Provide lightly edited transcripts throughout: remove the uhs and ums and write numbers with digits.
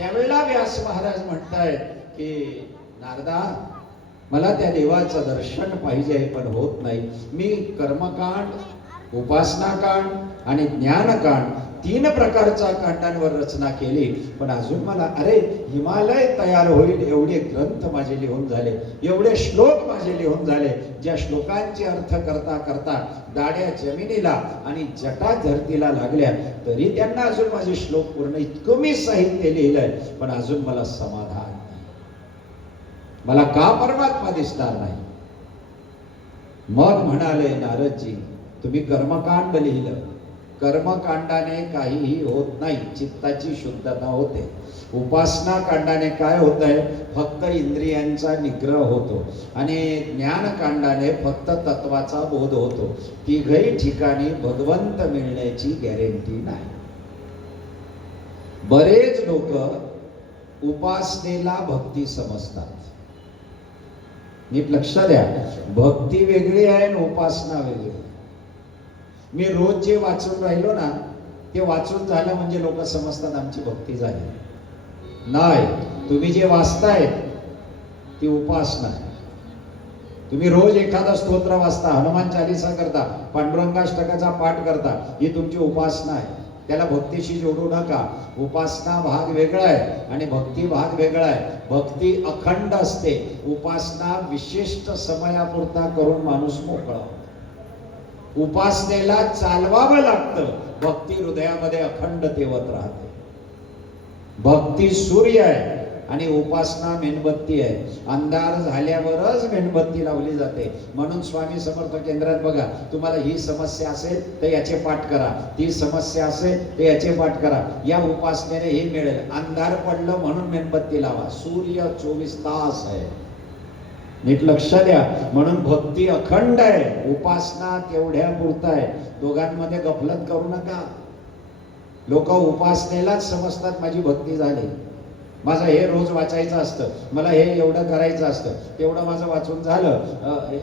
त्यावेळेला व्यास महाराज म्हणतायत की नारदा, मला त्या देवाचं दर्शन पाहिजे पण होत नाही. मी कर्मकांड, उपासनाकांड आणि ज्ञानकांड 3 प्रकारच्या कांडांवर रचना केली, पण अजून मला हिमालय तयार होईल एवढे ग्रंथ माझे लिहून झाले, एवढे श्लोक माझे लिहून झाले, ज्या श्लोकांचे अर्थ करता करता दाड्या जमिनीला आणि जटा धरतीला लागल्या, तरी त्यांना अजून माझे श्लोक पूर्ण, इतकं मी साहित्य लिहिलंय, पण अजून मला समाधान नाही. मला का परमात्मा दिसणार नाही? मग म्हणाले नारदजी, तुम्ही कर्मकांड लिहिलं, कर्मकांडाने काहीही होत नाही, चित्ताची शुद्धता होते. उपासना कांडाने काय होत आहे? फक्त इंद्रियांचा निग्रह होतो. आणि ज्ञानकांडाने फक्त तत्वाचा बोध होतो. तिघही ठिकाणी भगवंत मिळण्याची गॅरंटी नाही. बरेच लोक उपासनेला भक्ती समजतात. नीट लक्ष द्या, भक्ती वेगळी आहे आणि उपासना वेगळी. मी रोज जे वाचून राहिलो ना, ते वाचून झालं म्हणजे लोक समजतात आमची भक्ती झाली. नाही, तुम्ही जे वाचताय ती उपासना आहे. तुम्ही रोज एखादा स्तोत्र वाचता, हनुमान चालीसा करता, पांडुरंगाष्टकाचा पाठ करता, ही तुमची उपासना आहे. त्याला भक्तीशी जोडू नका. उपासना भाग वेगळा आहे आणि भक्ती भाग वेगळा आहे. भक्ती अखंड असते, उपासना विशिष्ट समयापुरता करून माणूस मोकळा. उपासनेला चालवावं लागतं, भक्ती हृदयामध्ये अखंड तेवत राहते. भक्ती सूर्य आहे आणि उपासना मेणबत्ती आहे. अंधार झाल्यावरच मेणबत्ती लावली जाते. म्हणून स्वामी समर्थ केंद्रात बघा, तुम्हाला ही समस्या असेल तर याचे पाठ करा, ती समस्या असेल तर याचे पाठ करा, या उपासनेने हे मिळेल. अंधार पडलं म्हणून मेणबत्ती लावा. सूर्य 24 तास आहे. नीट लक्ष द्या. म्हणून भक्ती अखंड आहे, उपासना तेवढ्या पुरता आहे. दोघांमध्ये गफलत करू नका. लोक उपासनेलाच समजतात माझी भक्ती झाली, माझं हे रोज वाचायचं असतं, मला हे एवढं करायचं असतं, तेवढं माझं वाचून झालं.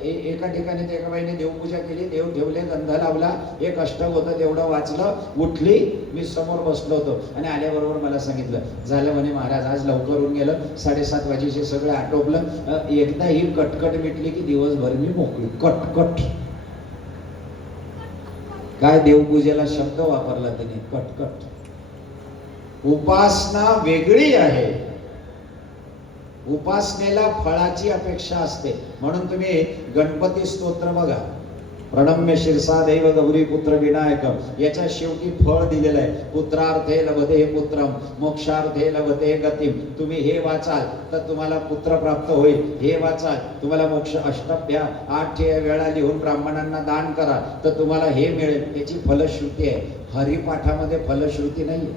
एका ठिकाणी एका बाईने देवपूजा केली, देव ठेवले, गंध लावला, एक अष्टक होतं तेवढं वाचलं, उठली, मी समोर बसलो होतो आणि आल्याबरोबर मला सांगितलं, झालं म्हणे महाराज, आज लवकर होऊन गेलं, 7:30 वाजेशी सगळं आटोपलं. एकदा ही कटकट मिटली की दिवसभर मी मोकळी. कटकट काय देवपूजेला शब्द वापरला त्याने, कटकट. उपासना वेगळी आहे. उपासनेला फळाची अपेक्षा असते. म्हणून तुम्ही गणपती स्तोत्र बघा, प्रणम्य शिरसा दैव गौरी पुत्र विनायकम, याच्या शेवटी फळ दिलेलं आहे, पुत्रार्थे लभते पुत्रम मोक्षार्थे लभते गतिम. तुम्ही हे वाचाल तर तुम्हाला पुत्र प्राप्त होईल, हे वाचाल तुम्हाला मोक्ष. अष्टभ्या 8 वेळा लिहून ब्राह्मणांना दान करा तर तुम्हाला हे मिळेल, त्याची फलश्रुती आहे. हरिपाठामध्ये फलश्रुती नाही.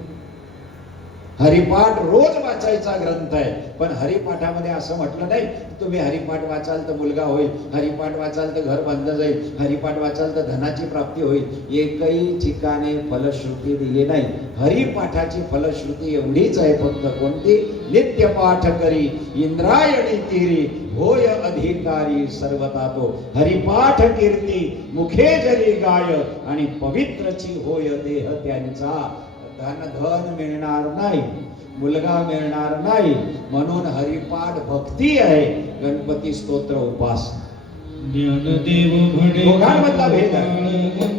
हरिपाठ रोज वाचायचा ग्रंथ आहे, पण हरिपाठामध्ये असं म्हटलं नाही तुम्ही हरिपाठ वाचाल तर मुलगा होईल, हरिपाठ वाचाल तर घर बांधलं जाईल, हरिपाठ वाचाल तर धनाची प्राप्ती होईल. एकही ठिकाणी फलश्रुती दिली नाही. हरिपाठाची फलश्रुती एवढीच आहे फक्त, कोणती? नित्य पाठ करी इंद्रायणी तीरी होय अधिकारी सर्वता तो. हरिपाठ कीर्ती मुखे जरी गाय आणि पवित्रची होय देह त्यांचा. धन मिळणार नाही, मुलगा मिळणार नाही, म्हणून हरिपाठ भक्ती आहे, गणपती स्तोत्र उपासना. ज्ञानदेव म्हणे दोघांमधला भेद आहे.